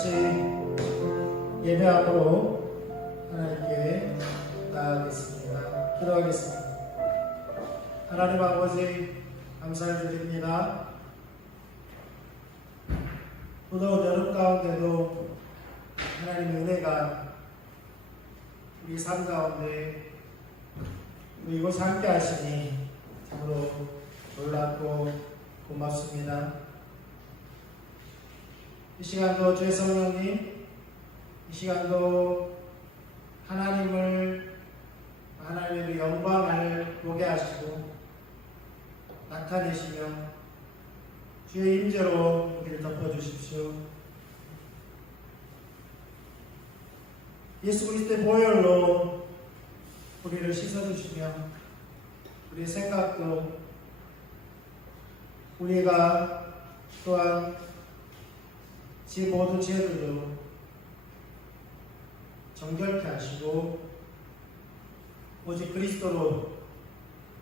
같이 예배함으로 하나님께 나아가겠습니다. 기도하겠습니다. 하나님 아버지 감사드립니다. 무더운 여름 가운데도 하나님의 은혜가 우리 삶 가운데 우리 이곳에 함께 하시니 참으로 놀랍고 고맙습니다. 이 시간도 주의 성령님, 이 시간도 하나님의 영광을 보게 하시고 나타내시며 주의 임재로 우리를 덮어주십시오. 예수 그리스도의 보혈로 우리를 씻어주시며 우리의 생각도 우리가 또한 모든 죄들도 정결케 하시고 오직 그리스도로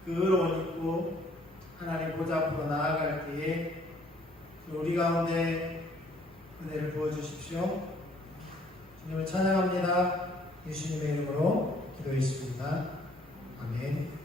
그 의로운 입고 하나님 보좌 앞으로 나아갈 때에 우리 가운데 은혜를 부어주십시오. 주님을 찬양합니다. 예수님의 이름으로 기도했습니다. 아멘.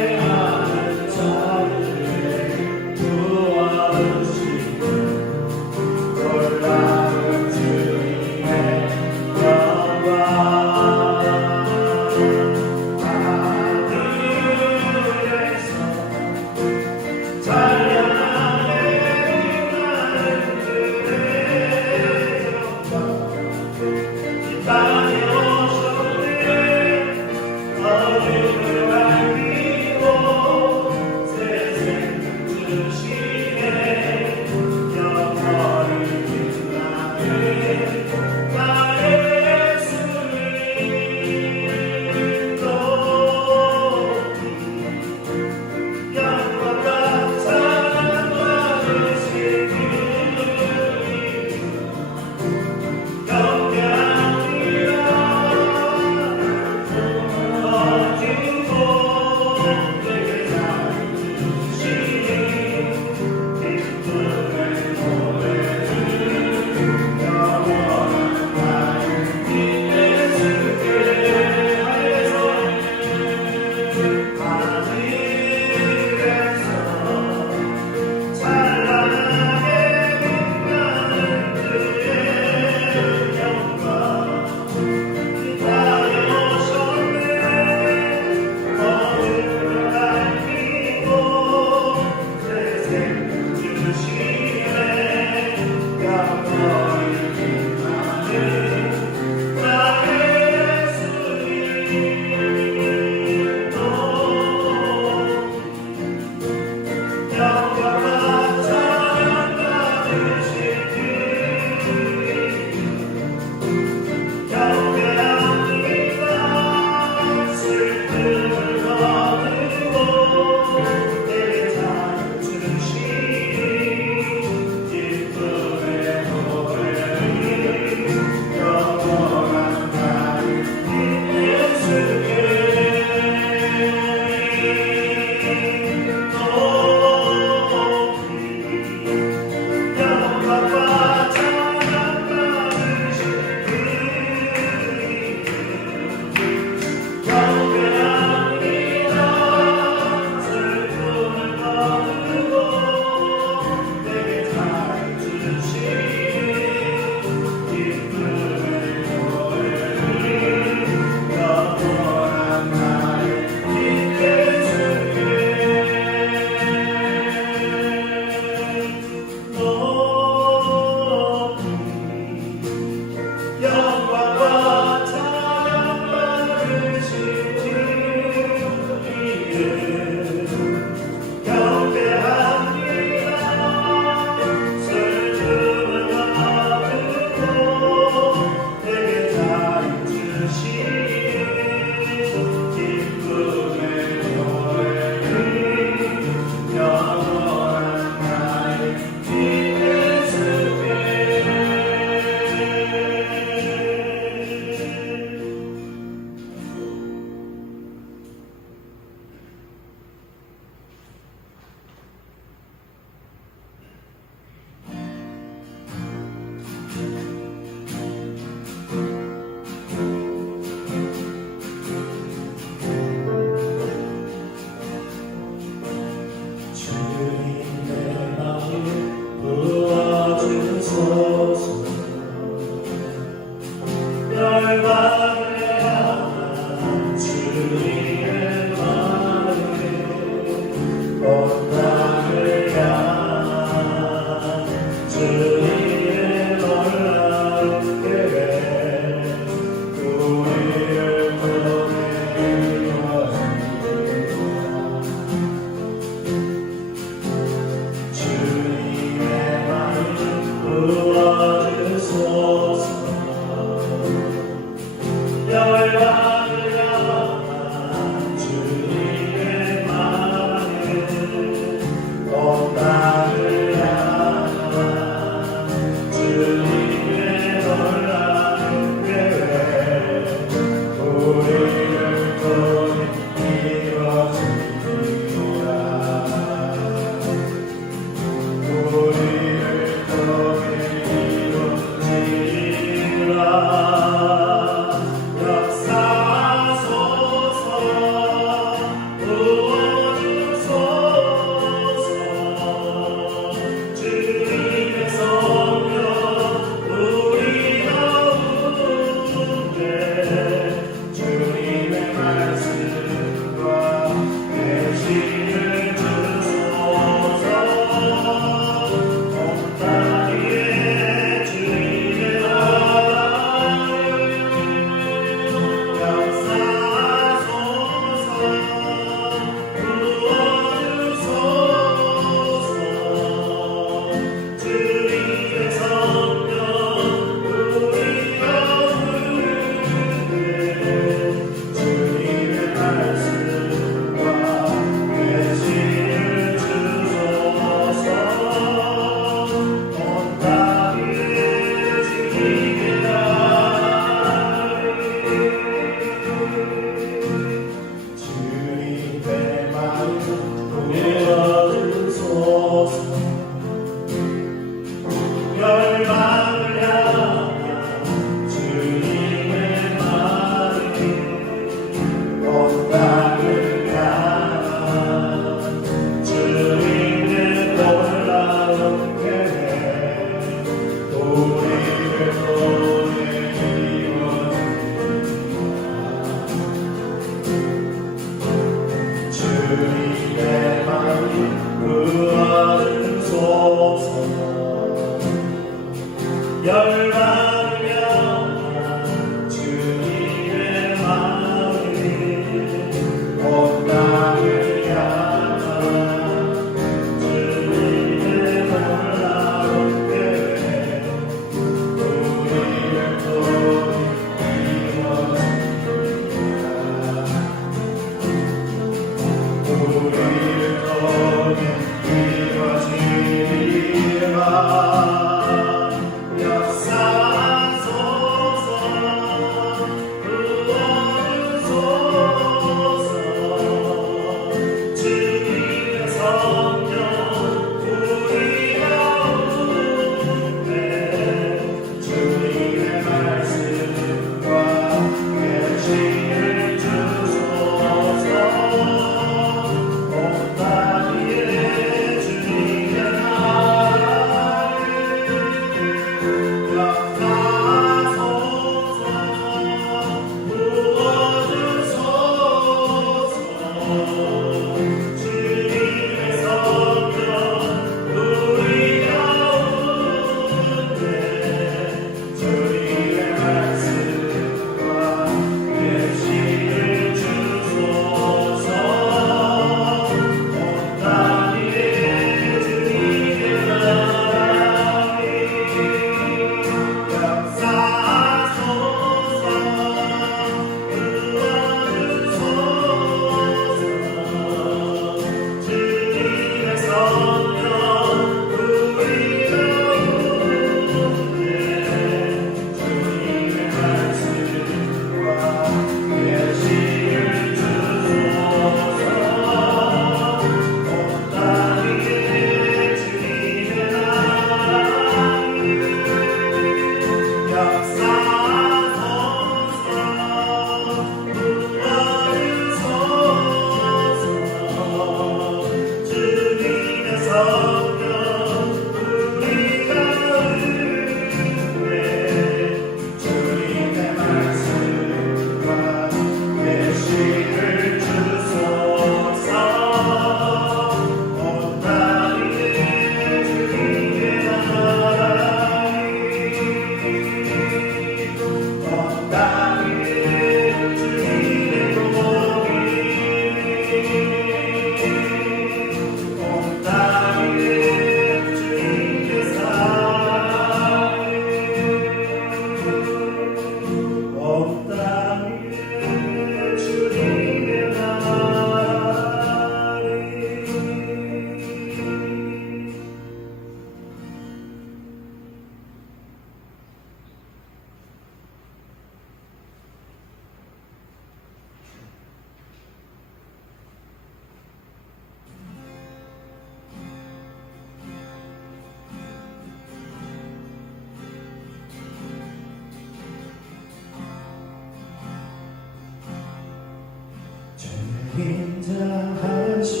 인자하신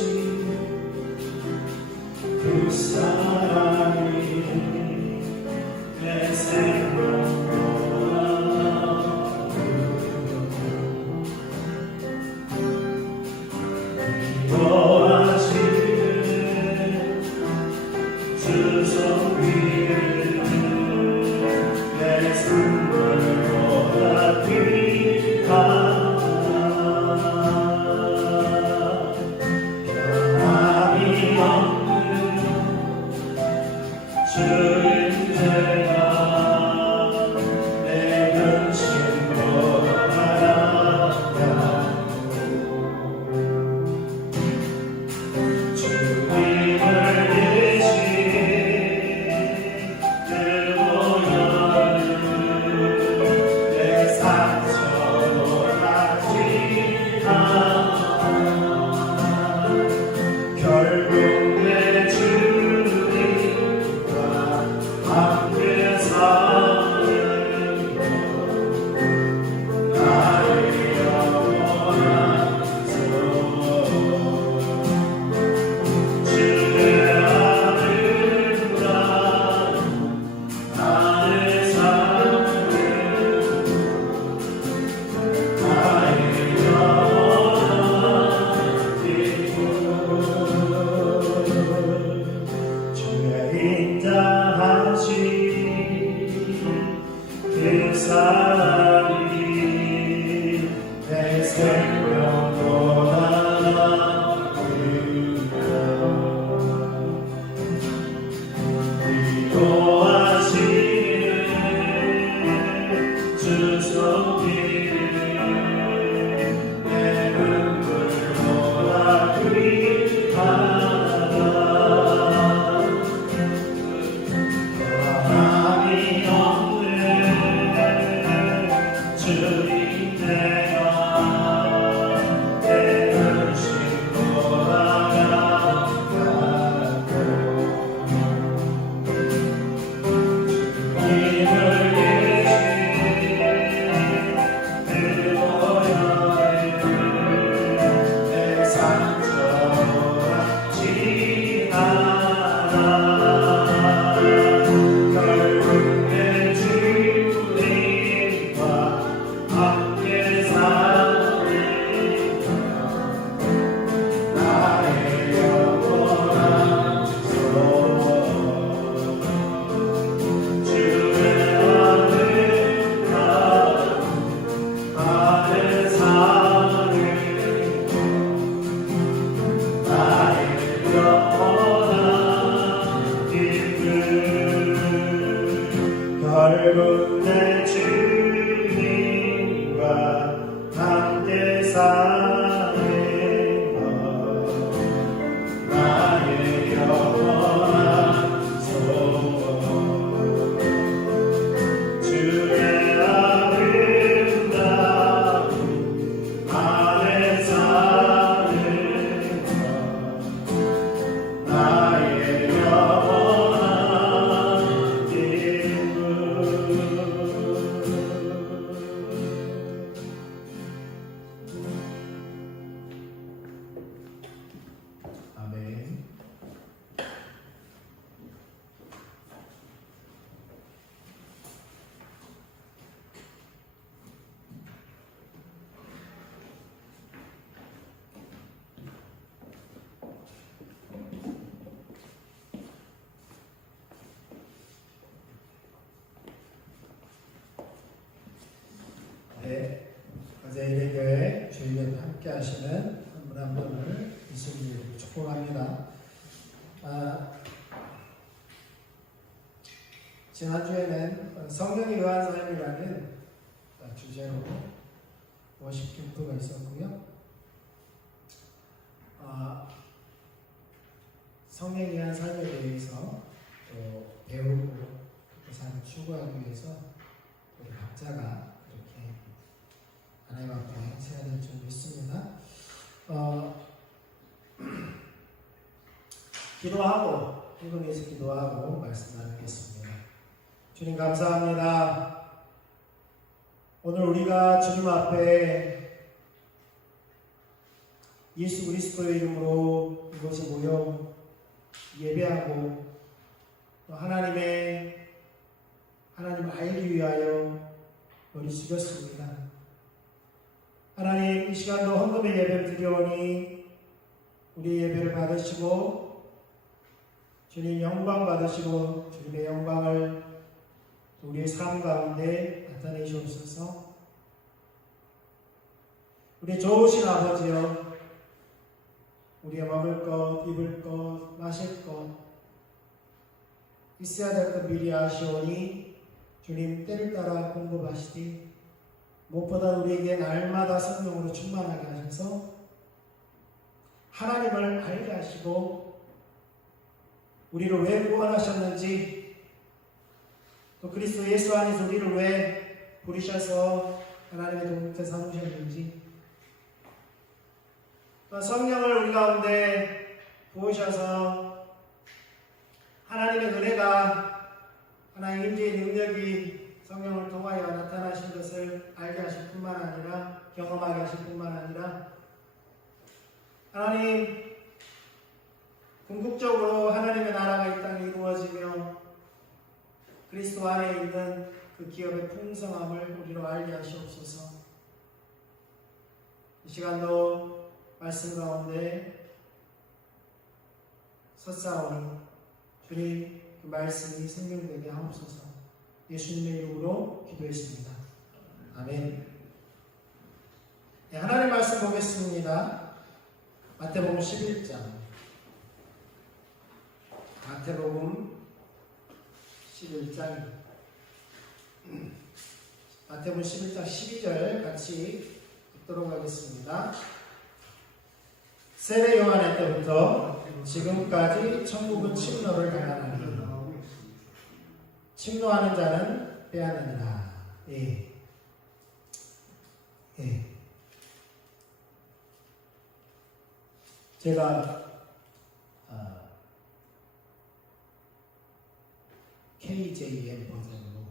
그 사랑이 내 생명보다 미워하시는 주 손 위에 내 삶보다 귀한 결국 내 주님과 넓은 주님과 함께 사는 것 나의 영원한 소원 주의 아름다운 안에 사는 것 나의 영원한 기쁨. 아멘. 네, 어제 일요일교회 주일에 함께 하시는 한 분 한 분을 예수님으로 축복합니다. 지난주에는 성령에 의한 삶이라는 주제로 워십 캠프가 있었고요. 성령에 의한 삶에 대해서 또 배우고 그 삶을 추구하기 위해서 우리 각자가 그렇게 하나님 앞에 행해야 될 줄 믿습니다. 기도하고 행동에서 기도하고 말씀 나누겠습니다. 주님 감사합니다. 오늘 우리가 주님 앞에 예수 그리스도의 이름으로 이곳에 모여 예배하고 또 하나님을 알기 위하여 머리 숙였습니다. 하나님, 이 시간도 헌금의 예배를 드려오니 우리 예배를 받으시고 주님 영광 받으시고 주님의 영광을 우리의 삶 가운데 나타내시옵소서. 우리 좋으신 아버지여, 우리의 먹을 것, 입을 것, 마실 것, 있어야 될 것 미리 아시오니 주님 때를 따라 공급하시되 무엇보다 우리에게 날마다 성령으로 충만하게 하셔서 하나님을 알게 하시고 우리를 왜 구원하셨는지 또 그리스도 예수 안에서 우리를 왜 부르셔서 하나님의 동역자 삼으셨는지 또 성령을 우리 가운데 부으셔서 하나님의 은혜가 하나님의 임재의 능력이 성령을 통하여 나타나신 것을 알게 하실 뿐만 아니라 경험하게 하실 뿐만 아니라 하나님 궁극적으로 하나님의 나라가 이 땅에 이루어지며 그리스도 안에 있는 그 기업의 풍성함을 우리로 알게 하시옵소서. 이 시간도 말씀 가운데 섰사오니 주님 그 말씀이 생명되게 하옵소서. 예수님의 이름으로 기도했습니다. 아멘. 네, 하나님 말씀 보겠습니다. 마태복음 11장. 마태복음 11장. 마태복음 11장 12절 같이 읽도록 하겠습니다. 세례 요한의 때부터 지금까지 천국은 침노를 당하나니 침노하는 자는 빼앗느니라. 예. 제가 KJM 버전으로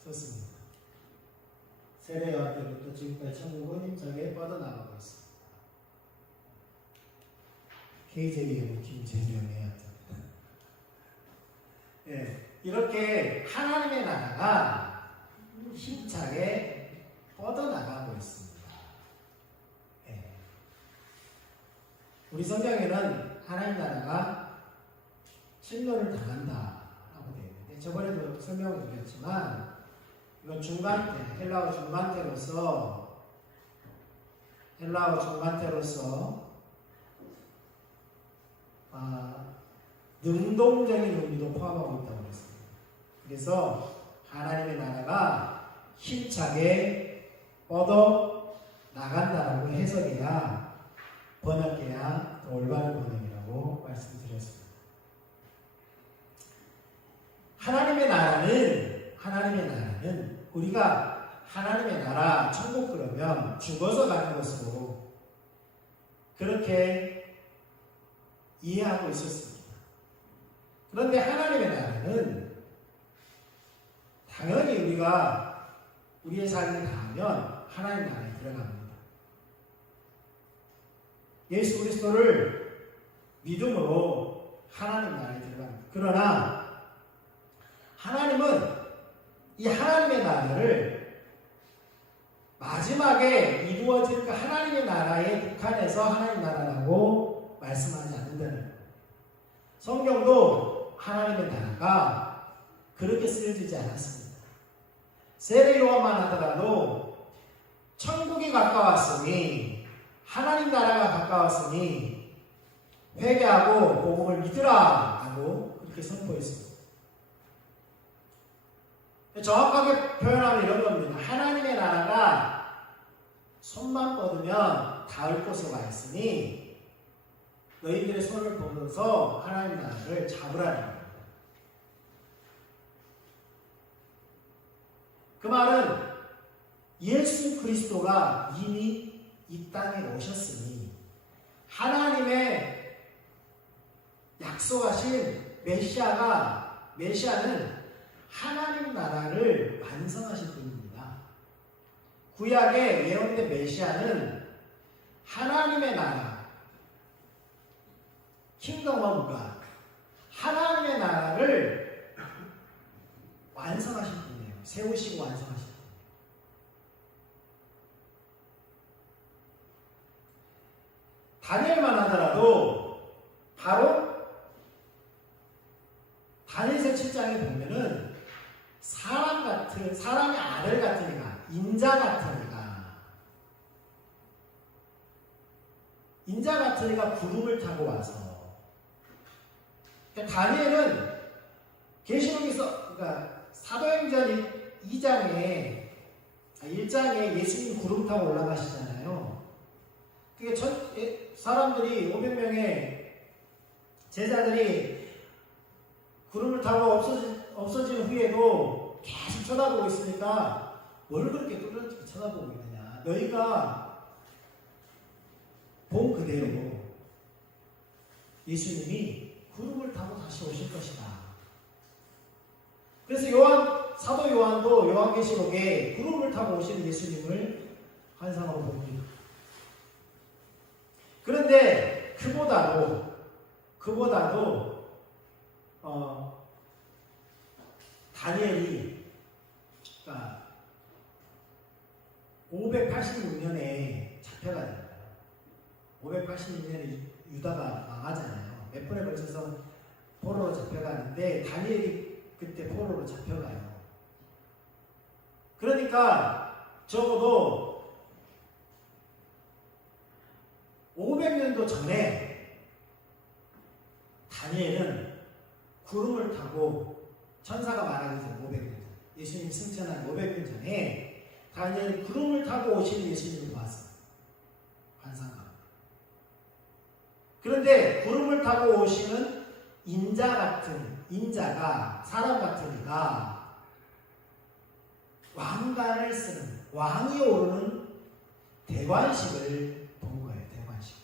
썼습니다. 세례요한 때부터 지금까지 천국은 힘차게 뻗어나가고 있습니다. KJM 김재명의 하죠. 예. 이렇게 하나님의 나라가 힘차게 뻗어나가고 있습니다. 예. 우리 성경에는 하나님 나라가 침노를 당한다라고 되어 있는데 저번에도 설명을 드렸지만 이건 중간태, 헬라어 중간태로서 능동적인 의미도 포함하고 있다고 했습니다. 그래서 하나님의 나라가 힘차게 뻗어 나간다라고 해석해야 번역해야 더 올바른 번역이라고 말씀드렸습니다. 하나님의 나라는 우리가 하나님의 나라 천국 그러면 죽어서 가는 것으로 그렇게 이해하고 있었습니다. 그런데 하나님의 나라는 당연히 우리가 우리의 삶이 다하면 하나님 나라에 들어갑니다. 예수 그리스도를 믿음으로 하나님 나라에 들어갑니다. 그러나 하나님은 이 하나님의 나라를 마지막에 이루어질 그 하나님의 나라에 국한해서 하나님 나라라고 말씀하지 않는다는 거예요. 성경도 하나님의 나라가 그렇게 쓰여지지 않았습니다. 세례 요한만 하더라도 천국이 가까웠으니 하나님 나라가 가까웠으니 회개하고 복음을 믿으라 라고 그렇게 선포했습니다. 정확하게 표현하면 이런 겁니다. 하나님의 나라가 손만 뻗으면 닿을 곳에 와 있으니 너희들의 손을 뻗어서 하나님 나라를 잡으라는 겁니다. 그 말은 예수 그리스도가 이미 이 땅에 오셨으니 하나님의 약속하신 메시아는 하나님 나라를 완성하실 분입니다. 구약의 예언된 메시아는 하나님의 나라, 킹덤 오브 갓, 하나님의 나라를 완성하실 분이에요. 세우시고 완성하실 분. 다니엘만 하더라도 바로 다니엘서 7장에 보면은 사람의 아들 같은 이가, 인자 같은 이가 구름을 타고 와서, 그러니까 다니엘은 계시록에서, 그러니까 사도행전 1장에 예수님 구름 타고 올라가시잖아요. 그게 사람들이 500명의 제자들이 구름을 타고 없어진 후에도 계속 쳐다보고 있으니까 뭘 그렇게 뚫어지게 쳐다보고 있느냐. 너희가 본 그대로 예수님이 구름을 타고 다시 오실 것이다. 그래서 사도 요한도 요한계시록에 구름을 타고 오시는 예수님을 환상으로 봅니다. 그런데 그보다도 다니엘이 586년에 잡혀가잖아요. 586년에 유다가 망하잖아요. 몇 번에 걸쳐서 포로로 잡혀가는데 다니엘이 그때 포로로 잡혀가요. 그러니까 적어도 500년도 전에 다니엘은 구름을 타고 천사가 말하기 전 500년 전, 예수님 승천한 500년 전에 다니엘이 구름을 타고 오시는 예수님을 봤어요. 환상가. 그런데 구름을 타고 오시는 인자가 사람 같은 이가 왕관을 쓰는, 왕이 오르는 대관식을 본 거예요. 대관식.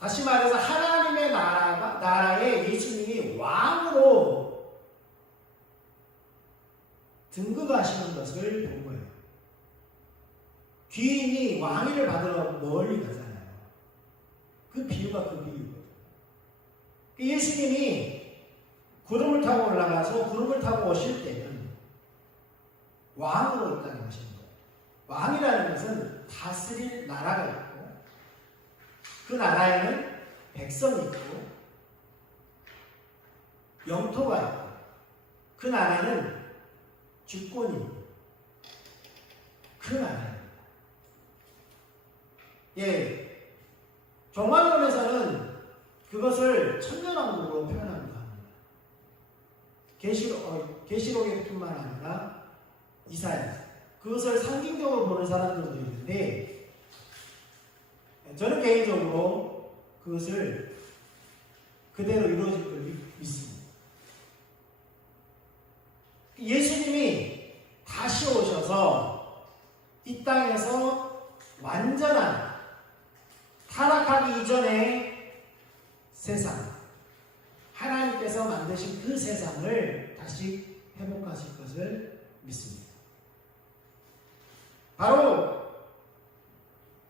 다시 말해서 하나님의 나라에 예수님이 왕으로 등극하시는 것을 본 거예요. 귀인이 왕위를 받으러 멀리 가잖아요. 그 비유가 그 비유거든요. 예수님이 구름을 타고 올라가서 구름을 타고 오실 때는 왕으로 이 땅에 오시는 거예요. 왕이라는 것은 다스릴 나라가 있고 그 나라에는 백성이 있고 영토가 있고 그 나라는 주권이 있고 그 나라입니다. 종말론에서는 그것을 천년왕국으로 표현합니다. 계시록에뿐만 아니라 이사야, 그것을 상징적으로 보는 사람들도 있는데, 저는 개인적으로 그것을 그대로 이루어질 걸 믿습니다. 예수님이 다시 오셔서 이 땅에서 완전한 타락하기 이전의 세상, 하나님께서 만드신 그 세상을 다시 회복하실 것을 믿습니다. 바로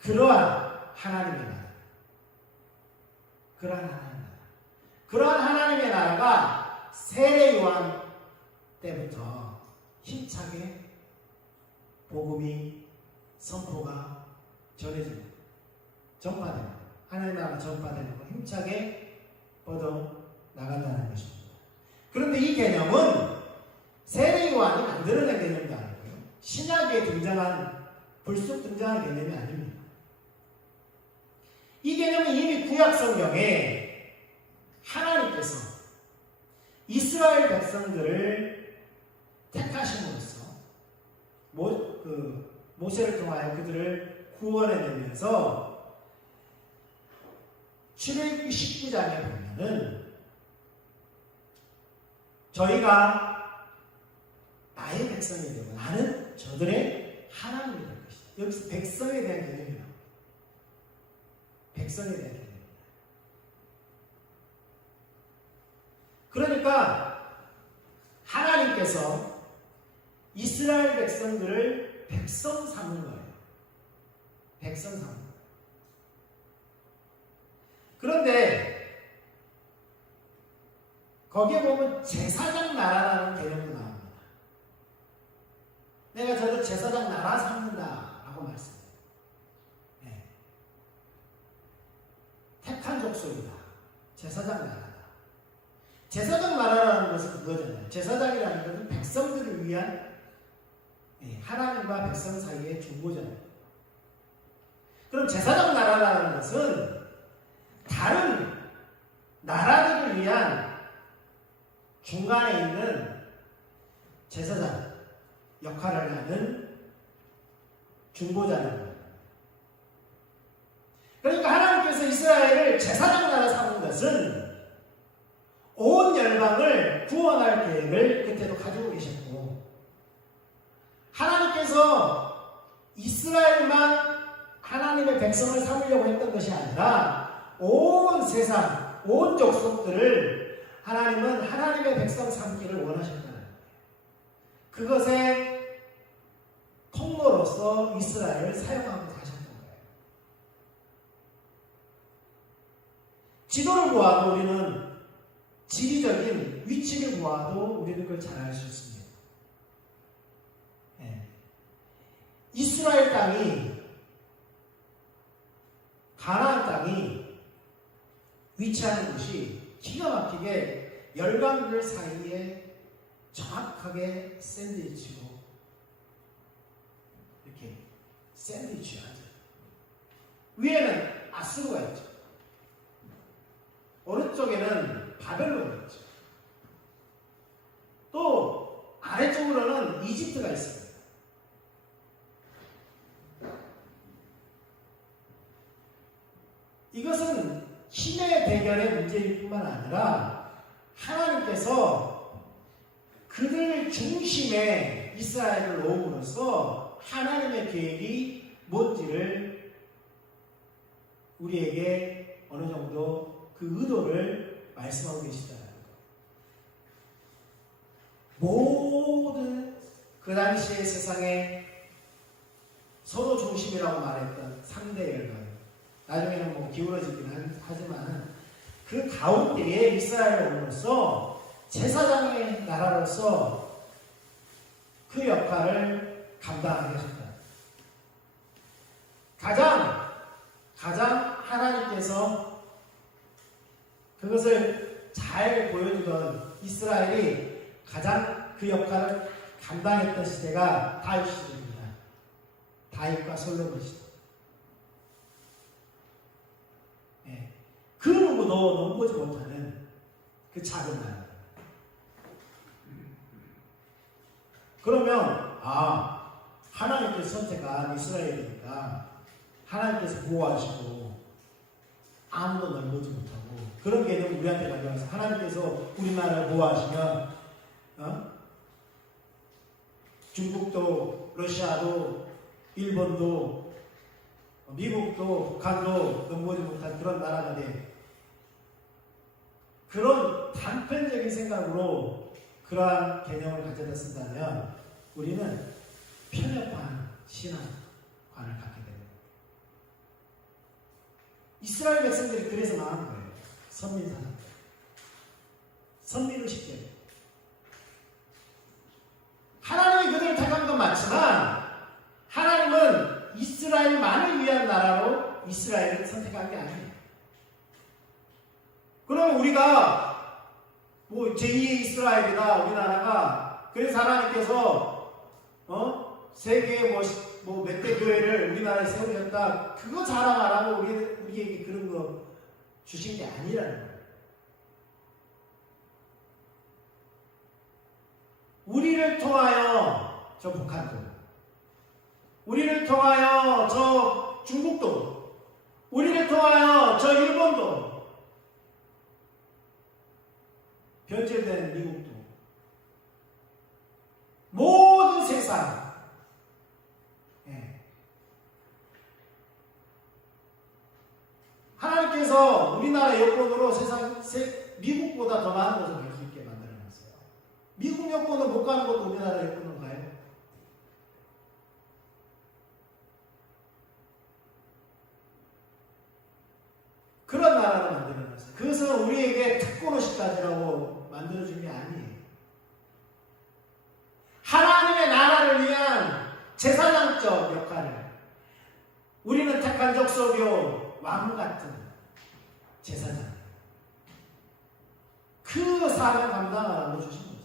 그러한 하나님의 나라, 그러한 하나님의 나라가 세례 요한 때부터 힘차게 복음이 선포가 전해지고 전파되고, 하나님의 나라가 전파되고 힘차게 뻗어 나간다는 것입니다. 그런데 이 개념은 세례 요한이 만들어낸 개념이 아니고요, 신약에 불쑥 등장한 개념이 아닙니다. 이 개념은 이미 구약 성경에 하나님께서 이스라엘 백성들을 택하심으로써 모세를 통하여 그들을 구원해내면서 출애굽기 19장에 보면은 저희가 나의 백성이 되고 나는 저들의 하나님이 될 것이다. 여기서 백성에 대한 개념이에요. 백성에 대한 개념입니다. 그러니까 하나님께서 이스라엘 백성들을 백성 삼는 거예요. 백성 삼는 거예요. 그런데 거기에 보면 제사장 나라라는 개념도 나옵니다. 내가 저를 제사장 나라 삼는다 라고 말씀해요. 네. 택한 족속이다. 제사장 나라다. 제사장 나라라는 것은 그거잖아요. 제사장이라는 것은 백성들을 위한, 하나님과 백성 사이의 중보잖아요. 그럼 제사장 나라라는 것은 다른 나라들을 위한 중간에 있는 제사장 역할을 하는 중보자라는 거예요. 그러니까 하나님께서 이스라엘을 제사장 나라 삼은 것은 온 열방을 구원할 계획을 그때도 가지고 계셨고, 하나님께서 이스라엘만 하나님의 백성을 삼으려고 했던 것이 아니라 온 세상, 온 족속들을 하나님은 하나님의 백성 삼기를 원하셨다는 거예요. 그것의 통로로서 이스라엘을 사용하고 가셨던 거예요. 지도를 보아도 우리는 지리적인 위치를 보아도 우리는 그걸 잘 알 수 있습니다. 이스라엘 땅이, 가나안 땅이 위치하는 곳이 기가 막히게 열강들 사이에 정확하게 샌드위치고, 이렇게 샌드위치가 앉아요. 위에는 아수르가 있죠. 오른쪽에는 바벨론이 있죠. 또 아래쪽으로는 이집트가 있습니다. 이것은 힘의 대결의 문제일 뿐만 아니라 하나님께서 그들 중심에 이스라엘을 놓음으로써 하나님의 계획이 뭔지를 우리에게 어느 정도 그 의도를 말씀하고 계시다는 것. 모든 그 당시의 세상에 서로 중심이라고 말했던 3대 열강, 나중에는 뭐 기울어지긴 하지만 그 가운데에 이스라엘을 오므로써 제사장의 나라로서 그 역할을 감당하게 하셨다. 가장 하나님께서 그것을 잘 보여주던 이스라엘이 가장 그 역할을 감당했던 시대가 다윗 시대입니다. 다윗과 솔로몬 시대. 그 누구도 넘보지 못하는 그 작은 나라. 그러면 하나님께서 선택한 이스라엘이니까 하나님께서 보호하시고 아무도 넘보지 못하고 그런 개념 우리한테 가져와서 하나님께서 우리나라를 보호하시면 중국도 러시아도 일본도 미국도 북한도 넘보지 못한 그런 나라가 돼. 그런 단편적인 생각으로 그러한 개념을 가져다 쓴다면 우리는 편협한 신앙관을 갖게 됩니다. 이스라엘 백성들이 그래서 망한 거예요. 선민사상. 선민을 쉽게. 하나님이 그들을 택한 건 맞지만 하나님은 이스라엘만을 위한 나라로 이스라엘을 선택한 게 아니에요. 그럼 우리가 제2의 이스라엘이다 우리나라가 그래서 하나님께서 세계의 몇 대 교회를 우리나라에 세우셨다 그거 자랑 안 하고 우리에게 그런 거 주신 게 아니라는 거예요. 우리를 통하여 저 북한도 우리를 통하여 저 중국도 우리를 통하여 저 일본도 변절된 미국도 모든 세상 하나님께서 우리나라 여권으로 미국보다 더 많은 곳을 갈 수 있게 만들어놨어요. 미국 여권을 못 가는 것도 우리나라 여권으로 가요. 그런 나라를 만들어놨어요. 그것은 우리에게 특권의식 가지라고 만들어준 게 아니에요. 하나님의 나라를 위한 제사장적 역할을 우리는 택한 족속이요 왕 같은 제사장 그 사람을 감당하라고 주신 거죠.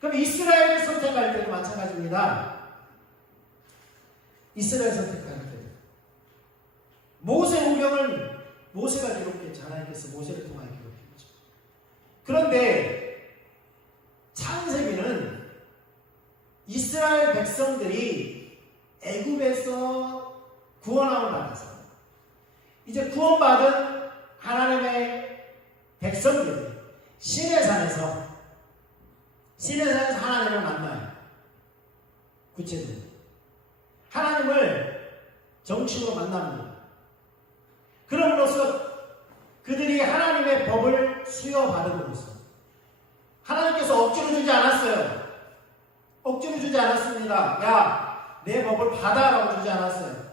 그럼 이스라엘을 선택할 때도 마찬가지입니다. 이스라엘 선택할 때 모세오경을 모세가 기록했죠. 하나님께서 모세를 통하여 기록했죠. 그런데 창세기는 이스라엘 백성들이 애굽에서 구원함을 받아서 이제 구원받은 하나님의 백성들이 시내산에서 하나님을 만나요. 구체적으로 하나님을 정식으로 만납니다. 그럼으로써 그들이 하나님의 법을 수여받음으로써 하나님께서 억지로 주지 않았어요. 억지로 주지 않았습니다. 야, 내 법을 받아라고 주지 않았어요.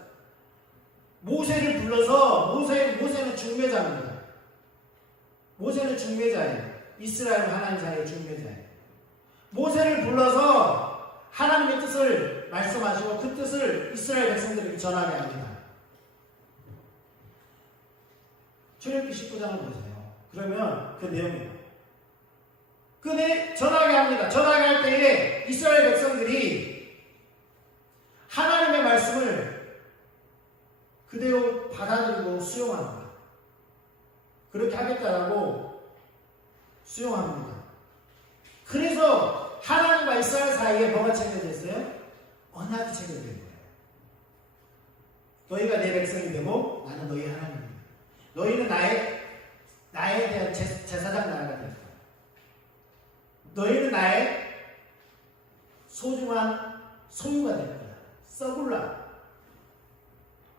모세를 불러서 모세는 중매자입니다. 모세는 중매자예요. 이스라엘 하나님 사이의 중매자예요. 모세를 불러서 하나님의 뜻을 말씀하시고 그 뜻을 이스라엘 백성들에게 전하게 합니다. 출애굽기 19장을 보세요. 그러면 그 내용이에요. 전하게 합니다. 전하게 할 때에 이스라엘 백성들이 하나님의 말씀을 그대로 받아들이고 수용합니다. 그렇게 하겠다라고 수용합니다. 그래서 하나님과 이스라엘 사이에 뭐가 체결됐어요? 언약이 체결된 거예요. 너희가 내 백성이 되고 나는 너희 하나님입니다. 너희는 나에 대한 제사장 나라가 될 거야. 너희는 나의 소중한 소유가 될 거야. 서굴라.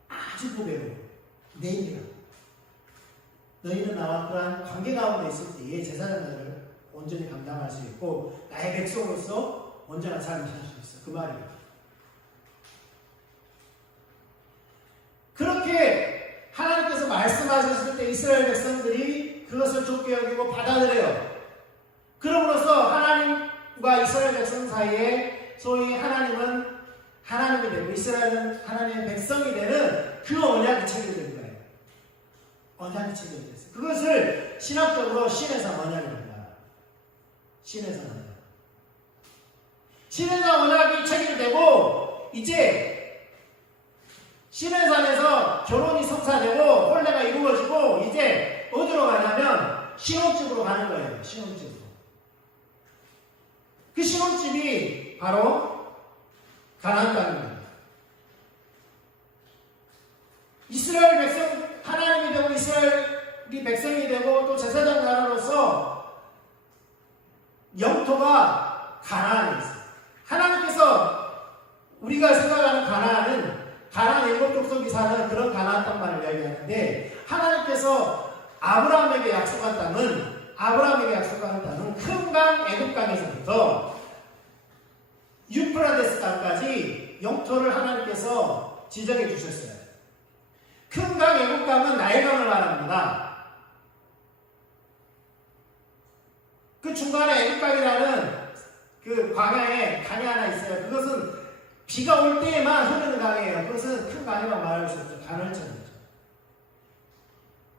아주 고배로 내 일이야. 너희는 나와 그러한 관계 가운데 있을 때의 제사장들을 온전히 감당할 수 있고 나의 백성으로서 온전한 삶을 살 수 있어. 그 말이에요. 그렇게 하나님께서 말씀하셨을 때 이스라엘 백성들이 그것을 좋게 여기고 받아들여요. 그럼으로써 하나님과 이스라엘 백성 사이에 소위 하나님은 하나님이 되고 이스라엘은 하나님의 백성이 되는 그 언약이 체결된 거예요. 언약이 체결됐어요. 그것을 신학적으로 신해상 언약입니다. 신해상 언약. 신해상 언약이 체결되고 이제 시내산에서 결혼이 성사되고 혼례가 이루어지고 이제 어디로 가냐면 신혼집으로 가는 거예요. 신혼집으로. 그 시몬집이 바로 가나안 땅입니다. 이스라엘 백성, 하나님이 되고 이스라엘이 백성이 되고 또 제사장 나라로서 영토가 가나안에 있어요. 하나님께서 우리가 생각하는 가나안은 가나안 일곱 족속이 사는 그런 가나안 땅만을 이야기하는데, 하나님께서 아브라함에게 약속한 땅은 큰 강 애굽강에서부터 유프라데스 강까지 영토를 하나님께서 지정해 주셨어요. 큰 강 애굽강은 나일강을 말합니다. 그 중간에 애굽강이라는 그 광야에 강이 하나 있어요. 그것은 비가 올 때에만 흐르는 강이에요. 그것은 큰 강이라고 말할 수 없죠. 간헐천이죠.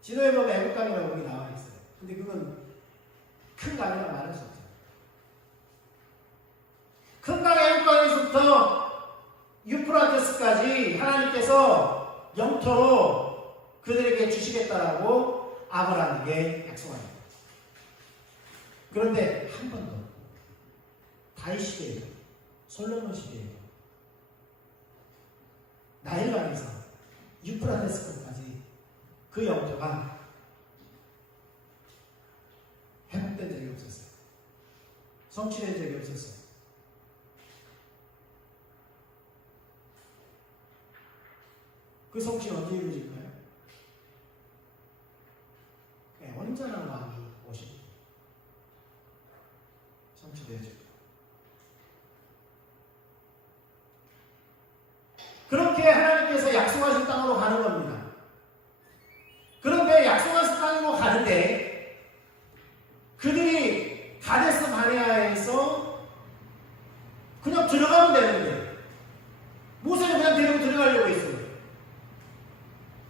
지도에 보면 애국강이라고 여기 나와 있어요. 근데 그건 큰 강이라고 말할 수 없죠. 큰 강 애국강에서부터 유프라테스까지 하나님께서 영토로 그들에게 주시겠다라고 아브라함에게 약속합니다. 그런데 한 번 더, 다윗 시대에도, 솔로몬 시대에도 나일강에서 유프라테스까지 그 영토가 회복된 적이 없었어요. 성취된 적이 없었어요. 그 성취는 언제 이루어질까요? 네, 온전한 왕이 오십니다. 성취되어집니다. 그렇게 하나님께서 약속하신 땅으로 가는 겁니다. 그런데 약속하신 땅으로 가는데 그들이 가데스 바네아에서 그냥 들어가면 되는데 모세는 그냥 데리고 들어가려고 했어요.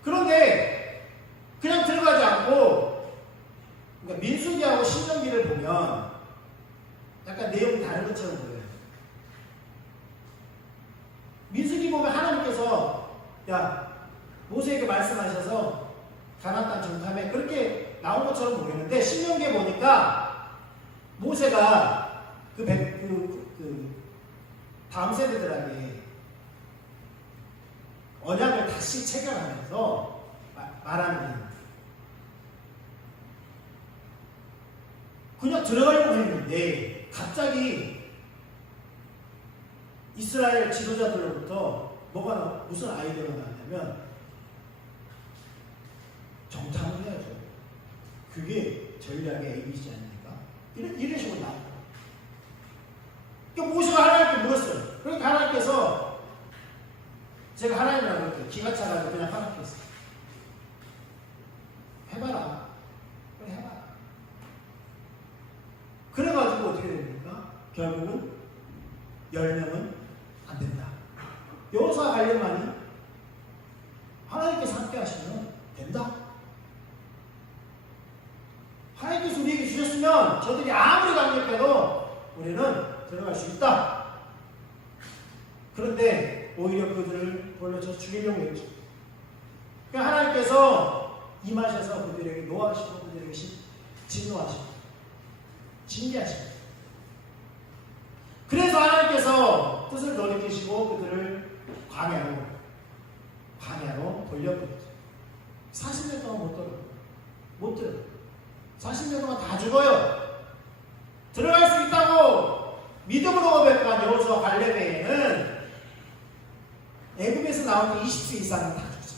그런데 그냥 들어가지 않고, 그러니까 민수기하고 신명기를 보면 약간 내용이 다른 것처럼 보여요. 민수기 보면 하나님께서 모세에게 말씀하셔서 가나안 땅 정탐해, 그렇게 나온 것처럼 보이는데, 신명기에 보니까 모세가 다음 세대들에게 언약을 다시 체결하면서 말하는, 그냥 들어가려고 했는데 갑자기 이스라엘 지도자들로부터 무슨 아이디어가 나왔냐면, 정탐을 해야죠. 그게 전략의 ABC지 아닙니까? 이런 식으로 나와요. 그러니까 모세가 하나님께 물었어요. 그러니까 하나님께서, 제가 하나님이라고 할게요. 기가 차가지고 그냥 허락했어요. 해봐라. 그래, 해봐라. 그래가지고 어떻게 됩니까? 결국은 10명은 안 된다. 여호수아 갈렙만이 하나님께서 함께 하시면 된다. 하나님께서 우리에게 주셨으면 저들이 아무리 강력해도 우리는 들어갈 수 있다. 그런데 오히려 그들을 돌려서 죽이려고 했죠. 그러니까 하나님께서 임하셔서 그들에게 노하시고 그들에게 진노하시고 징계하시고, 그래서 하나님께서 뜻을 돌이키시고 그들을 광야로 돌려보냈죠. 40년 동안 못 들어요. 40년 동안 다 죽어요. 들어갈 수 있다고 믿음으로 고백한 여호수아 갈렙에게는 애굽에서 나온 20수 이상은 다 죽죠.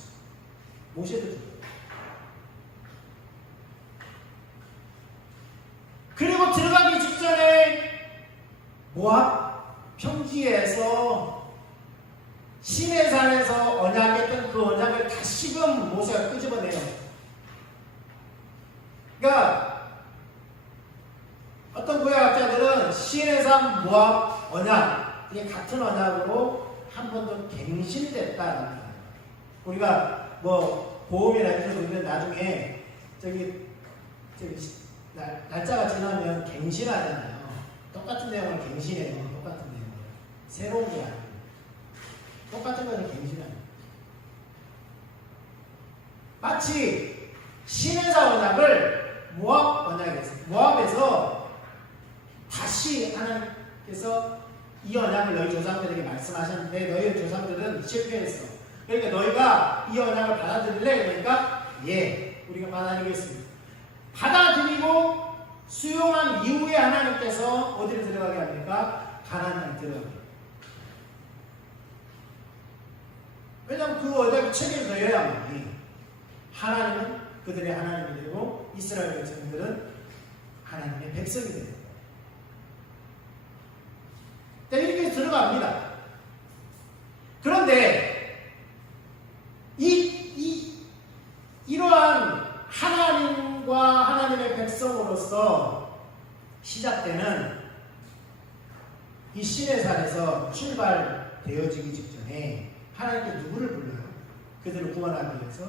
모세도 죽어요. 그리고 들어가기 직전에 모압 평지에서 시내산에서 언약했던 그 언약을 다시금 모세가 끄집어내요. 그러니까 어떤 구약학자들은 시내산 모압 언약, 이게 같은 언약으로 한 번 더 갱신됐다라는 거예요. 우리가 보험이나 이런 거 보면 나중에 날짜가 지나면 갱신하잖아요. 똑같은 내용을 갱신해요. 똑같은 내용을. 새로운 게 아니에요. 똑같은 것을 갱신하는. 마치 시내산 언약을 모압에서 다시 하나님께서 이 언약을 너희 조상들에게 말씀하셨는데 너희 조상들은 실패했어. 그러니까 너희가 이 언약을 받아들일래? 그러니까 예, 우리가 받아들이겠습니다. 받아들이고 수용한 이후에 하나님께서 어디를 들어가게 합니까? 가나안을 들어가게. 왜냐하면 그 언약을 책임져야만 하나님은 그들의 하나님이 되고 이스라엘 백성들은 하나님의 백성이 됩니다. 이렇게 들어갑니다. 그런데 이러한 하나님과 하나님의 백성으로서 시작되는 이 시내산에서 출발되어지기 직전에 하나님께 누구를 불러요? 그들을 구원하기 위해서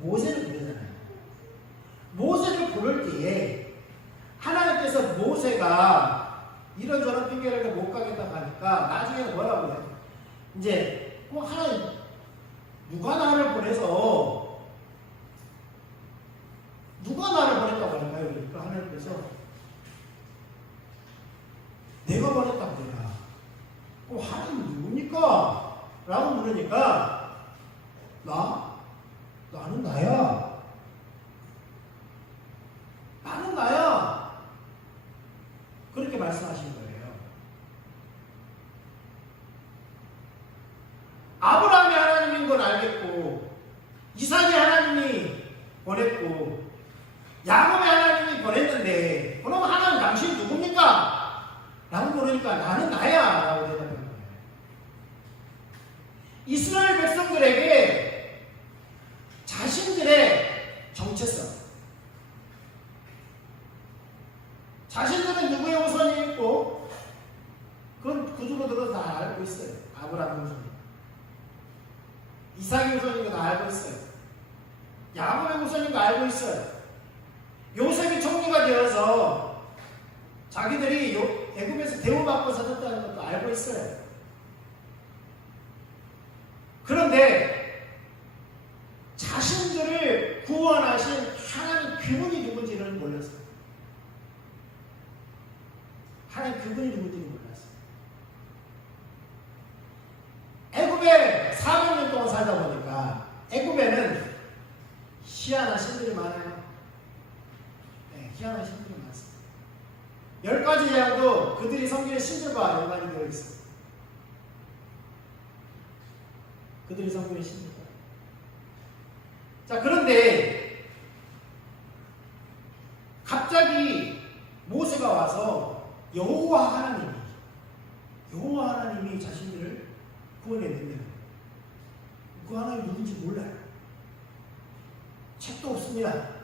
모세를 부르잖아요. 모세를 부를 때에 하나님께서 모세가 이런저런 핑계를 못 가겠다고 하니까 나중에 뭐라고 해요? 이제 하나님 누가 나를 보냈다고 할까요? 그러니까 하나님께서 내가 보냈다고 내가 하나님 누굽니까? 라고 물으니까 나는 나야. 나는 나야. 그렇게 말씀하신 거예요. 아브라함이 하나님인 건 알겠고 이삭이 하나님이 보냈고 야곱이 하나님이 보냈는데 그럼 하나님 당신 누굽니까? 라고 물으니까 나는 나야. 라고 대답한 거예요. 이스라엘 백성들에게 자신들의 정체성, 자신들은 누구의 우선이 있고 그건 구조로들은 다 알고 있어요. 아브라함의 우선이, 이삭의 우선인 거 다 알고 있어요. 야곱의 우선인 거 알고 있어요. 요셉이 총리가 되어서 자기들이 애굽에서 대우받고 살았다는 것도 알고 있어요. 그런데 자신들을 구원하신 하나님 그분이 누군지는 몰랐어요. 하나님 그분이 누군지는 몰랐어요. 애굽에 400년 동안 살다 보니까 애굽에는 희한한 신들이 많아요. 네, 희한한 신들이 많습니다. 10가지 예언도 그들이 섬기는 신들과 연관이 되어 있어요. 그들이 섬기는 신들과. 자, 그런데 갑자기 모세가 와서 여호와 하나님이 자신들을 구원했는데 그 하나님이 누군지 몰라요. 책도 없습니다.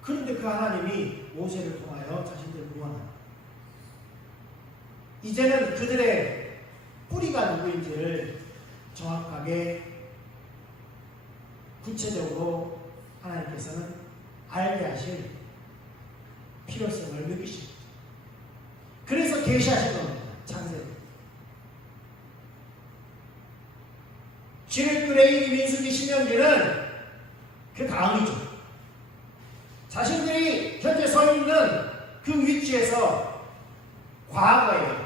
그런데 그 하나님이 모세를 통하여 자신들을 구원합니다. 이제는 그들의 뿌리가 누구인지를 정확하게 구체적으로 하나님께서는 알게 하실 필요성을 느끼십니다. 그래서 계시하신 겁니다. 창세기. 지렛, 레위기, 민수기, 신명기는 그 다음이죠. 자신들이 현재 서 있는 그 위치에서 과거에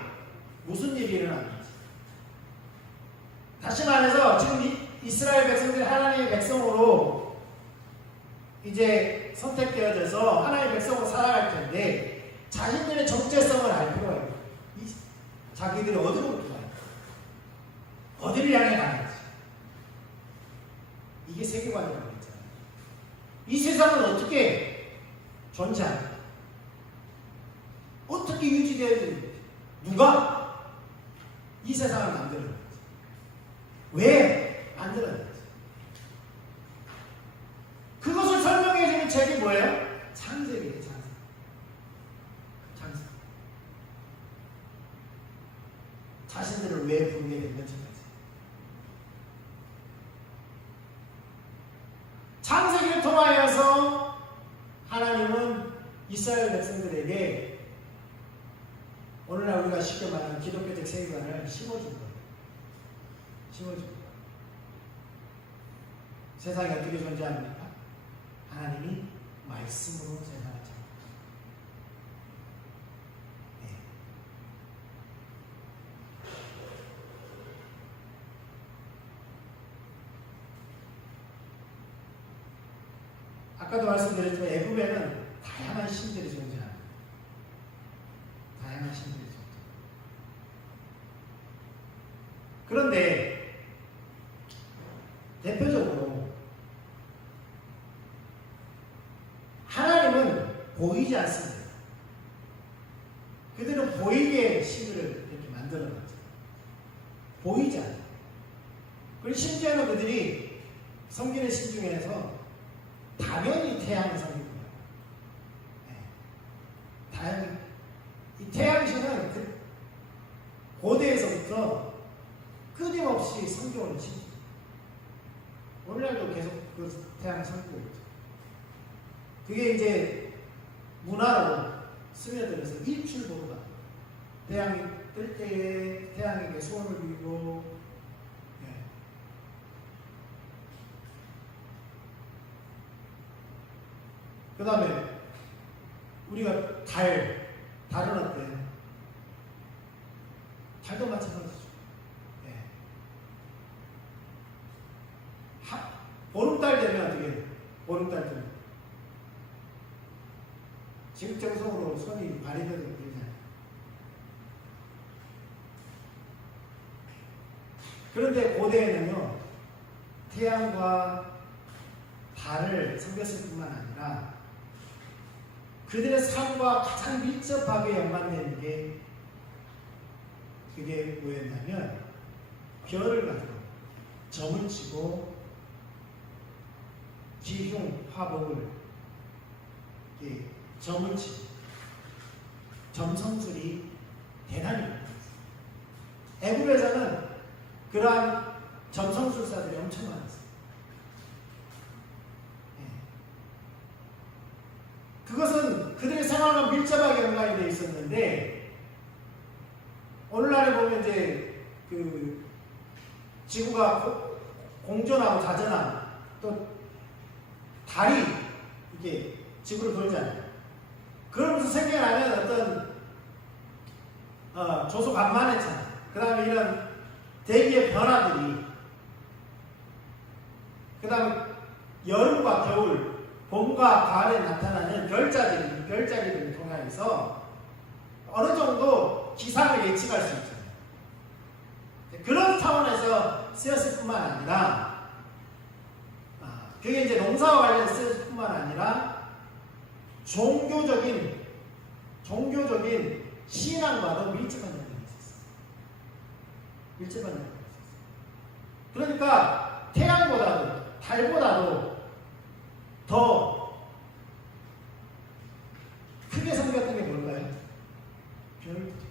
무슨 일이 일어났는지, 다시 말해서 지금 이스라엘 백성들이 하나님의 백성으로 이제 선택되어져서 하나님의 백성으로 살아갈 텐데 자신들의 정체성을 알 필요가 있어요. 자기들이 어디로부터 가요? 어디를 향해 가는지. 이게 세계관이라고 했잖아요. 이 세상은 어떻게 존재하는지, 어떻게 유지되어지는지, 누가 이 세상을 만들었는지, 왜 만들었는지, 그것을 설명해주는 책이 뭐예요? 창세기예요. 창세기. 자신들을 왜 부르게 됐는지까지. 창세기를 통하여서 하나님은 이스라엘 백성들에게 오늘날 우리가 쉽게 말하는 기독교적 세계관을 심어준 거예요. 심어준 거예요. 세상이 어떻게 존재합니까? 하나님이 말씀으로 세상을 창조합니다. 아까도 말씀드렸지만 애굽에는 다양한 신들이 존재합니다. 다양한 신들이 존재합니다. 그런데 대표적으로 하나님은 보이지 않습니다. 그들은 보이게 신들을 이렇게 만들어놨죠. 보이지 않아요. 그리고 심지어는 그들이 섬기는 신 중에서 당연히 태양을 섬깁니다. 다양히 이 태양신은 그 고대에서부터 끊임없이 섬겨오는 신. 오늘날도 계속 그 태양을 섬기고 있죠. 그게 이제 문화로 스며들어서 일출보루가 태양이 뜰 때에 태양에게 소원을 빌고 그 다음에 우리가 달은 어때요? 달도 마찬가지죠. 보름달 되면 어떻게 해요? 보름달 되면 지극정성으로 손이 발휘되는 거잖아요. 그런데 고대에는요, 태양과 달을 섬겼을 뿐만 아니라 그들의 삶과 가장 밀접하게 연관되는 게 그게 뭐였냐면 별을 가지고 점을 치고 기흉, 화복을 점을 치고 점성술이 대단히 많았어요. 애굽에서는 그러한 점성술사들이 엄청 많았어요. 그것은 그들의 생활과 밀접하게 연관이 되어 있었는데, 오늘날에 보면 이제 그 지구가 공전하고 자전하고 또 달이 이게 지구를 돌잖아요. 그러면서 생겨나는 어떤 조소간만해잖아요. 그 다음에 이런 대기의 변화들이, 그 다음에 여름과 겨울, 봄과 가을에 나타나는 별자리들을 통해서 어느 정도 기상을 예측할 수 있잖아요. 그런 차원에서 쓰였을 뿐만 아니라, 그게 이제 농사와 관련해서 쓰였을 뿐만 아니라, 종교적인 신앙과도 밀접한 연관이 있었어요. 밀접한 연관이 있었어요. 그러니까 태양보다도 달보다도 더 크게 섬겼던 게 뭘까요? 별이죠.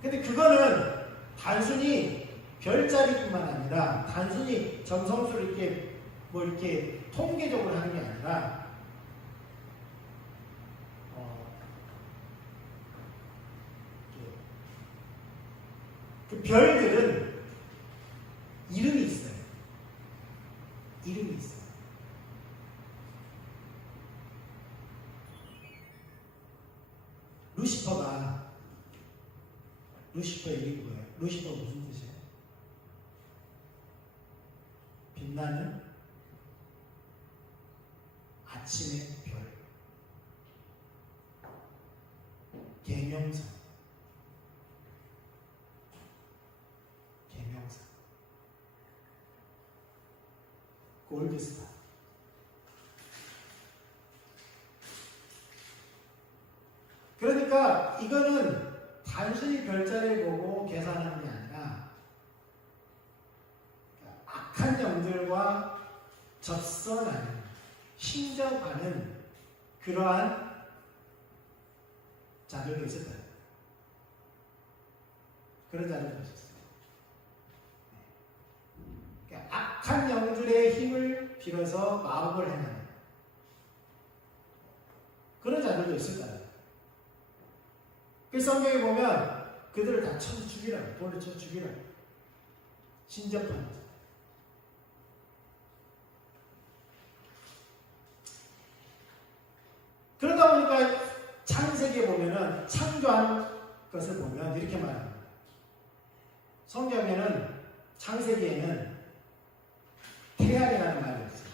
근데 그거는 단순히 별자리뿐만 아니라, 단순히 점성술을 이렇게 통계적으로 하는 게 아니라, 그 별들은 이름이 있어요. 이름이 있어요. 루시퍼의 이름이 뭐예요? 루시퍼 무슨 뜻이에요? 빛나는 아침의 별. 계명사. 골드스타. 그러니까 이거는 단순히 별자리를 보고 계산하는 게 아니라 악한 영들과 접선하는, 신접하는 그러한 자들도 있었다. 그런 자들도 있었어요. 악한 영들의 힘을 빌어서 마법을 행하는 그런 자들도 있었다. 그 성경에 보면 그들을 다 쳐 죽이라, 돌을 쳐 죽이라, 신접하는 자. 그러다 보니까 창세기에 보면은, 창조하는 것을 보면 이렇게 말합니다. 성경에는, 창세기에는 태양이라는 말이 없어요.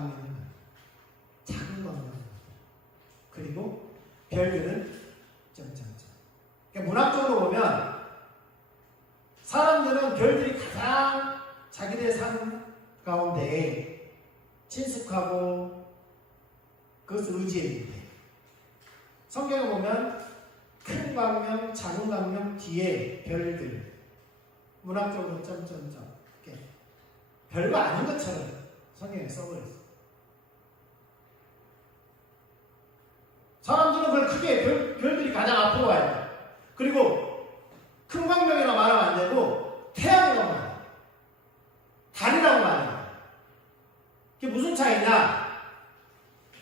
광명은 작은 광명. 그리고 별들은 점점점. 그러니까 문학적으로 보면 사람들은 별들이 가장 자기들의 삶 가운데 친숙하고 그것을 의지했는데 성경을 보면 큰 광명, 작은 광명 뒤에 별들 문학적으로 점점점 이렇게 별거 아닌 것처럼 성경에 써버렸어. 사람들은 그걸 크게 별들이 가장 앞으로 와야 돼. 그리고 큰 광명이라고 말하면 안 되고 태양이라고 말해. 달이라고 말해. 그게 무슨 차이냐?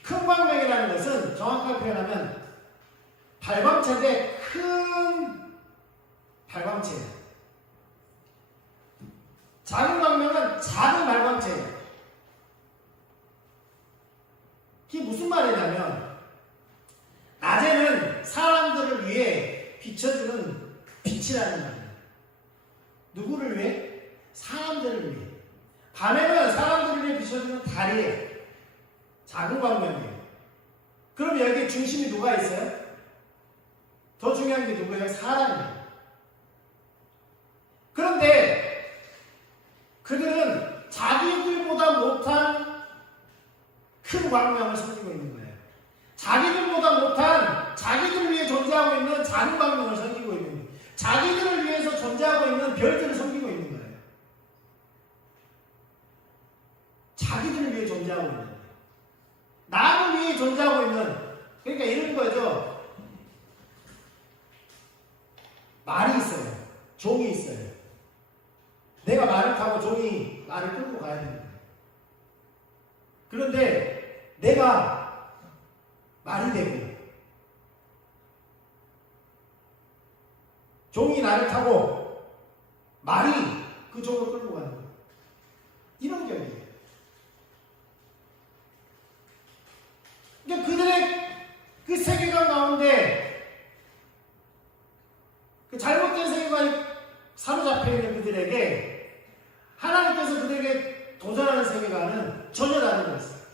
큰 광명이라는 것은 정확하게 표현하면 발광체인데 큰 발광체예요. 작은 광명은 작은 발광체예요. 그게 무슨 말이냐면 낮에는 사람들을 위해 비춰주는 빛이라는 말이에요. 누구를 위해? 사람들을 위해. 밤에는 사람들을 위해 비춰주는 달이에요. 작은 광명이에요. 그럼 여기 중심이 누가 있어요? 더 중요한 게 누구예요? 사람이에요. 그런데 그들은 자기들보다 못한 큰 광명을 섬기고 있는 거예요. 자기들보다 못한 자기들을 위해 존재하고 있는 작은 광명을 섬기고 있는 거예요. 자기들을 위해서 존재하고 있는 별들을 섬기고 있는 거예요. 자기들을 위해 존재하고 있는 거예요. 나를 위해 존재하고 있는, 그러니까 이런 거죠. 말이 있어요. 종이 있어요. 내가 말을 타고 종이 말을 끌고 가야 됩니다. 그런데 내가 말이 되고 종이 나를 타고 말이 그 종을 끌고 가는 거예요. 이런 격이에요. 그러니까 그들의 그 세계관 가운데 그 잘못된 세계관이 사로잡혀 있는 그들에게 하나님께서 그들에게 도전하는 세계관은 전혀 다른 거였어요.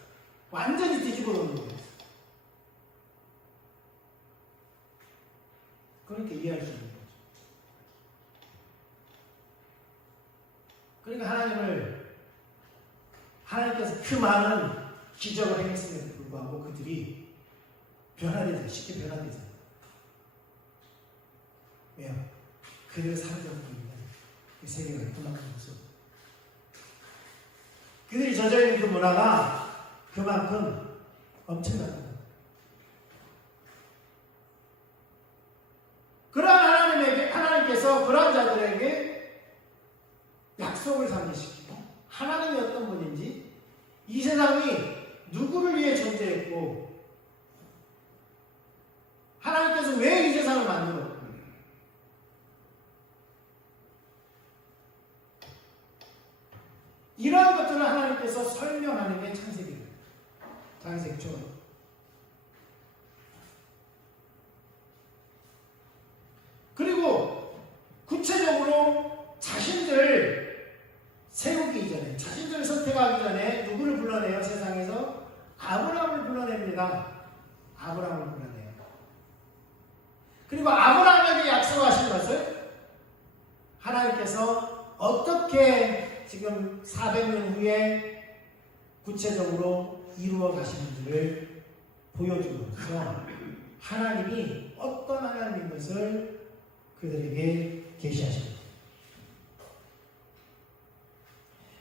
완전히 뒤집어 놓는 거예요. 그렇게 이해할 수 있는 거죠. 그러니까 하나님께서 그 많은 기적을 행했음에도 불구하고 그들이 변화되잖아요. 쉽게 변화되잖아요. 왜요? 그들을 사로잡고 있는 그 세계가 그만큼 없어. 그들이 젖어있는 그 문화가 그만큼 엄청납니다. 그러한 하나님께서 그러한 자들에게 약속을 상기시키고 하나님이 어떤 분인지 이 세상이 누구를 위해 존재했고 하나님께서 왜 이 세상을 만들었고 이러한 것들을 하나님께서 설명하는 게 창세기입니다. 창세기 초. 그리고 구체적으로 자신들 세우기 이전에, 자신들을 선택하기 전에 누구를 불러내요? 세상에서 아브라함을 불러냅니다. 아브라함을 불러내요. 그리고 아브라함에게 약속하신 것을 하나님께서 어떻게 지금 400년 후에 구체적으로 이루어 가시는지를 보여주면서 하나님이 어떤 하나님인 것을 그들에게 계시하십니다.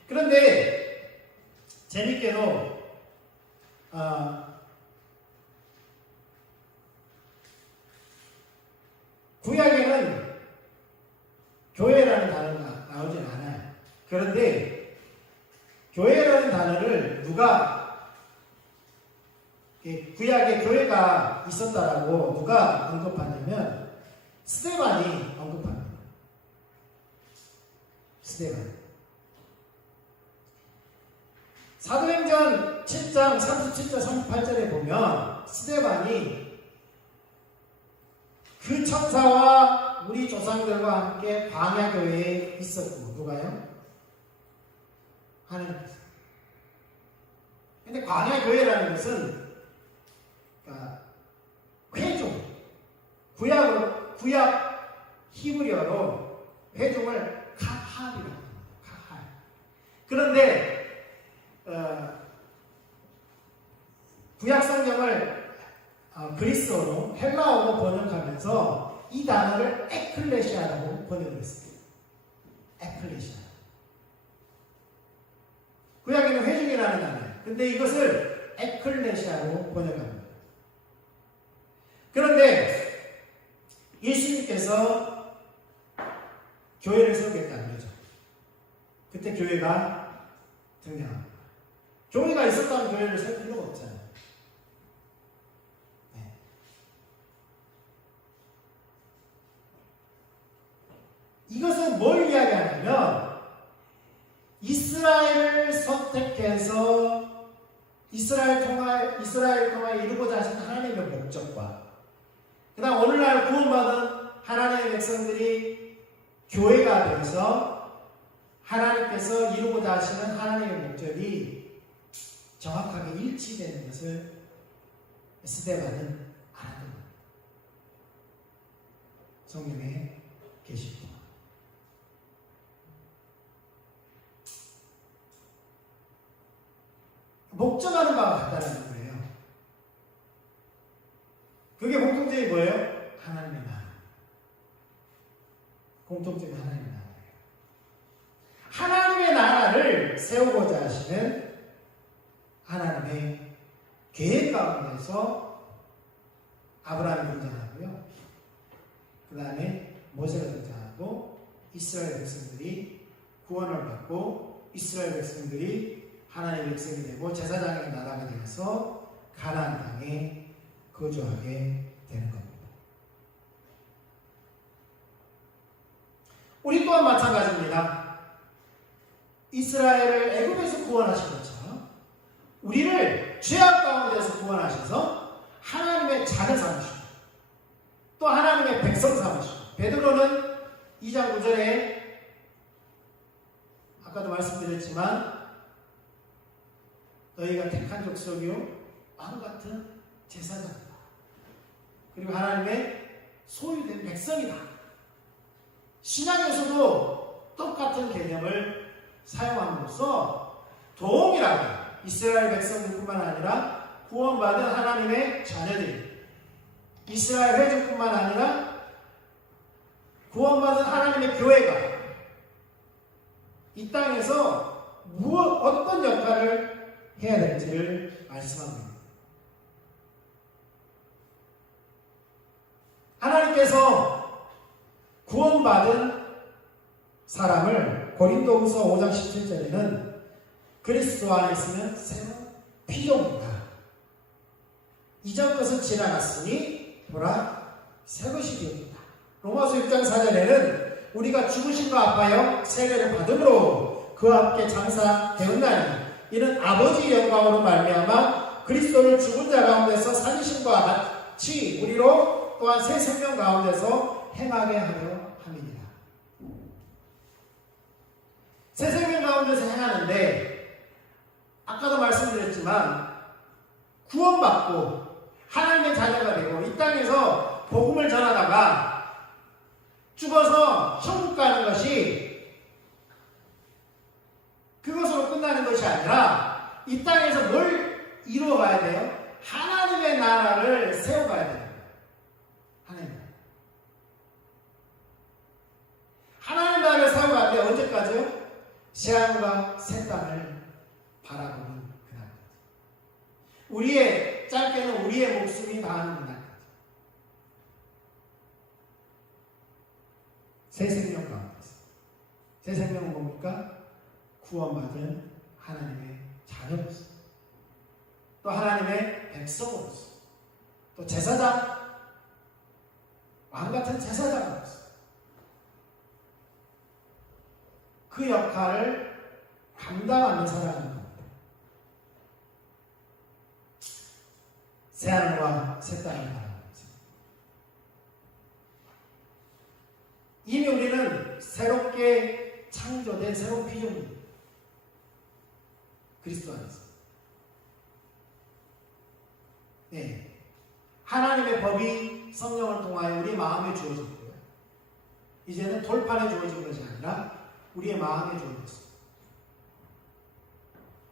그런데 재밌게도 구약에는 교회라는 단어가 나오진 않아요. 그런데 교회라는 단어를 누가 구약에 교회가 있었다라고 누가 언급하냐면 스데반이 언급합니다. 스데반. 사도행전 7장 37절 38절에 보면 스데반이 그 천사와 우리 조상들과 함께 광야교회에 있었고 누가요? 하나님께서. 근데 광야 교회라는 것은 회중, 구약 히브리어로 회중을 카할이라고 합니다. 카할. 그런데 구약 성경을 그리스어로 헬라어로 번역하면서 이 단어를 에클레시아라고 번역을 했습니다. 에클레시아. 구약에는 회중이라는 단어예요. 근데 이것을 에클레시아로 번역합니다. 그런데 예수님께서 교회를 세우겠다는 거죠. 그때 교회가 등장합니다. 교회가 있었다면 교회를 세울 필요가 없잖아요. 네. 이것은 뭘 이야기하냐면 이스라엘을 선택해서 이스라엘 통하여 이루고자 하신 하나님의 목적과 그 다음 오늘날 구원받은 하나님의 백성들이 교회가 되어서 하나님께서 이루고자 하시는 하나님의 목적이 정확하게 일치되는 것을 스데반은 알았던 겁니다. 성경에 계십니다. 목적하는 바와 같다는 거예요. 그게 공통점이 뭐예요? 하나님의 나라. 공통점이 하나님의 나라예요. 하나님의 나라를 세우고자 하시는 하나님의 계획 가운데서 아브라함이 등장하고요. 그 다음에 모세가 등장하고 이스라엘 백성들이 구원을 받고 이스라엘 백성들이 하나님의 백성이 되고 제사장의 나라가 되어서 가나안 땅에 거주하게 되는 겁니다. 우리 또한 마찬가지입니다. 이스라엘을 애굽에서 구원하신 것처럼 우리를 죄악 가운데서 구원하셔서 하나님의 자녀 삼으시고 또 하나님의 백성 삼으시고 베드로는 2장 9절에 아까도 말씀드렸지만 너희가 택한 족속이요 왕 같은 제사장이다. 그리고 하나님의 소유된 백성이다. 신약에서도 똑같은 개념을 사용함으로써 동일하게 이스라엘 백성들뿐만 아니라 구원받은 하나님의 자녀들이 이스라엘 회중뿐만 아니라 구원받은 하나님의 교회가 이 땅에서 어떤 역할을 해야 될지를 말씀합니다. 하나님께서 구원받은 사람을 고린도후서 5장 17절에는 그리스도 안에 있으면 새로운 피조물이다. 이전 것은 지나갔으니 보라 새 것이 되었다. 로마서 6장 4절에는 우리가 죽으심과 아파여 세례를 받음으로 그와 함께 장사되었나니 이는 아버지의 영광으로 말미암아 그리스도를 죽은 자 가운데서 살리심과 같이 우리로 또한 새 생명 가운데서 행하게 하려 함이니라. 새 생명 가운데서 행하는데 아까도 말씀드렸지만 구원받고 하나님의 자녀가 되고 이 땅에서 복음을 전하다가 죽어서 천국 가는 것이 그것으로 끝나는 것이 아니라 이 땅에서 뭘 이루어가야 돼요? 하나님의 나라를 세워가야 돼요. 하나님 나라를 세워가야 돼. 언제까지요? 새하늘과 새 땅을 바라보는 그날까지. 우리의 짧게는 우리의 목숨이 다하는 그날까지. 새 생명 가운데서. 새 생명은 뭡니까? 구원받은 하나님의 자녀로서, 또 하나님의 백성으로서, 또 제사장, 왕같은 제사장으로서 그 역할을 감당하며 살아가는 겁니다. 새하늘과 새 땅을 바라보면서 이미 우리는 새롭게 창조된 새로운 피조물입니다. 그리스도 안에서. 네. 하나님의 법이 성령을 통하여 우리 마음에 주어졌고요. 이제는 돌판에 주어진 것이 아니라 우리의 마음에 주어졌습니다.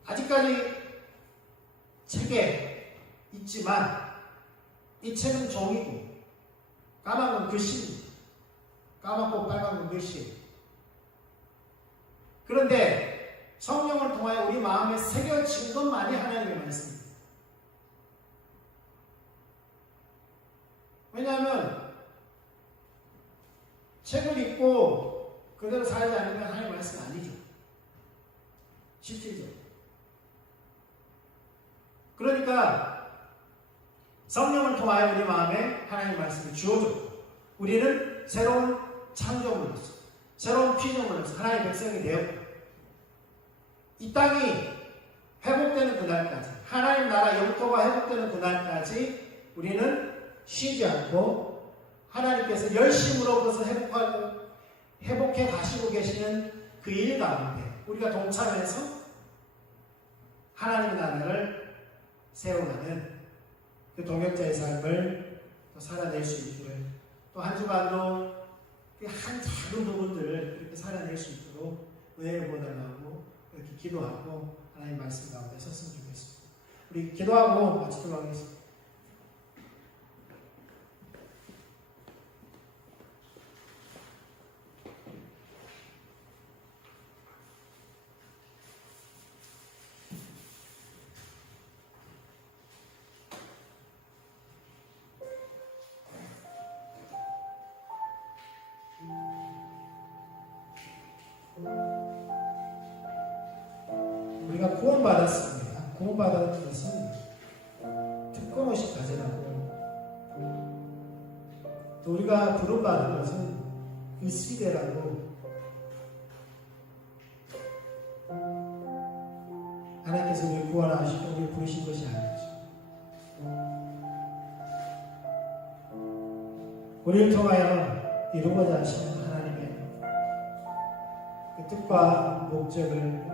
아직까지 책에 있지만 이 책은 종이고 까만 건 글씨입니다. 까맣고 빨간 건 글씨. 그런데 성령을 통하여 우리 마음에 새겨진 것만이 하나님의 말씀입니다. 왜냐하면 책을 읽고 그대로 살지 않으면 하나님의 말씀 아니죠. 실질적으로. 그러니까 성령을 통하여 우리 마음에 하나님의 말씀이 주어졌고 우리는 새로운 창조물로서 새로운 피조물로서 하나님의 백성이 되었고 이 땅이 회복되는 그날까지 하나님 나라 영토가 회복되는 그날까지 우리는 쉬지 않고 하나님께서 열심으로 그것을 회복해 가시고 계시는 그 일 가운데 우리가 동참해서 하나님의 나라를 세워가는 그 동역자의 삶을 또 살아낼 수 있기를 또 한 주간도 한 작은 부분들을 그렇게 살아낼 수 있도록 은혜를 보달라고 이렇게 기도하고 하나님 말씀 가운데 섰으면 좋겠습니다. 우리 기도하고 마치도록 하겠습니다. 우리가 구원받았습니다. 구원받은 것은 특권없이 가져가고 또 우리가 부름받은 것은 의시되라고 하나님께서 우리를 구원하시고 우리를 부르신 것이 아니죠. 우리를 통하여 이루고자 하시는 하나님의 그 뜻과 목적을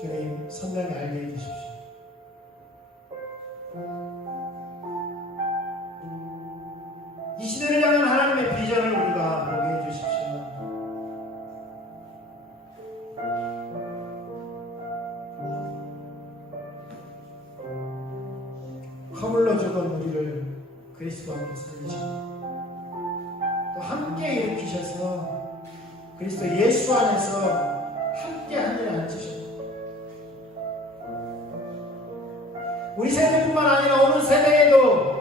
주님 선명히 알게 해주십시오. 이 시대를 향한 하나님의 비전을 우리가 보게 해주십시오. 허물러 죽은 우리를 그리스도와 함께 살리시고 또 함께 일으키셔서 그리스도 예수 안에서 함께 하늘에 앉으시고 우리 세대뿐만 아니라 어느 세대에도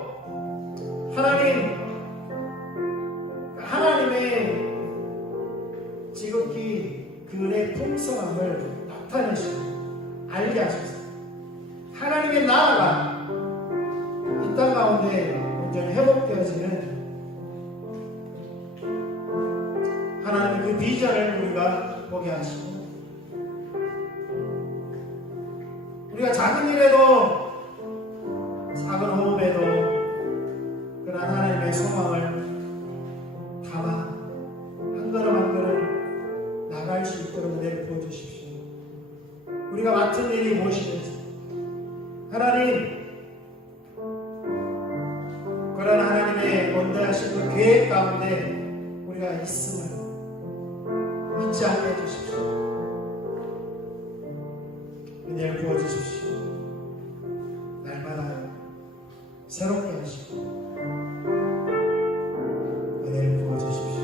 하나님의 지극히 그 은혜의 풍성함을 나타내시고 알게 하셔서 하나님의 나라가 이 땅 가운데 온전히 회복되어지는 하나님의 그 비전을 우리가 보게 하시고 우리가 작은 일에도 작은 호흡에도 그런 하나님의 소망을 담아 한 걸음 한 걸음 나갈 수 있도록 은혜를 부어주십시오. 우리가 맡은 일이 무엇이든지 하나님 그런 하나님의 원대하신 그 계획 가운데 우리가 있음을 잊지 않게 해주십시오. 은혜를 부어주십시오. 날마다 새롭게 하시고 은혜를 부어주십시오.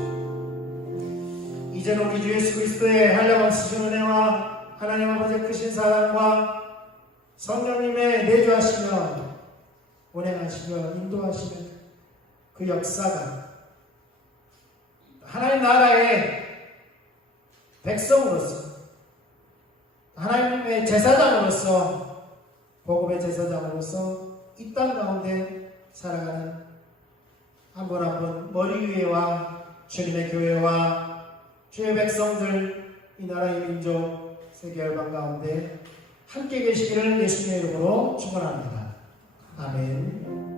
이제는 우리 주 예수 그리스도의 한량없으신 은혜와 하나님 아버지의 크신 사랑과 성령님의 내주하시며 운행하시며 인도하시는 그 역사가 하나님 나라의 백성으로서 하나님의 제사장으로서 복음의 제사장으로서 이 땅 가운데 살아가는 한 번 한 번 머리 위에와 주님의 교회와 주의 백성들 이 나라의 민족 세계 열방 가운데 함께 계시기를 예수님의 이름으로 축원합니다. 아멘.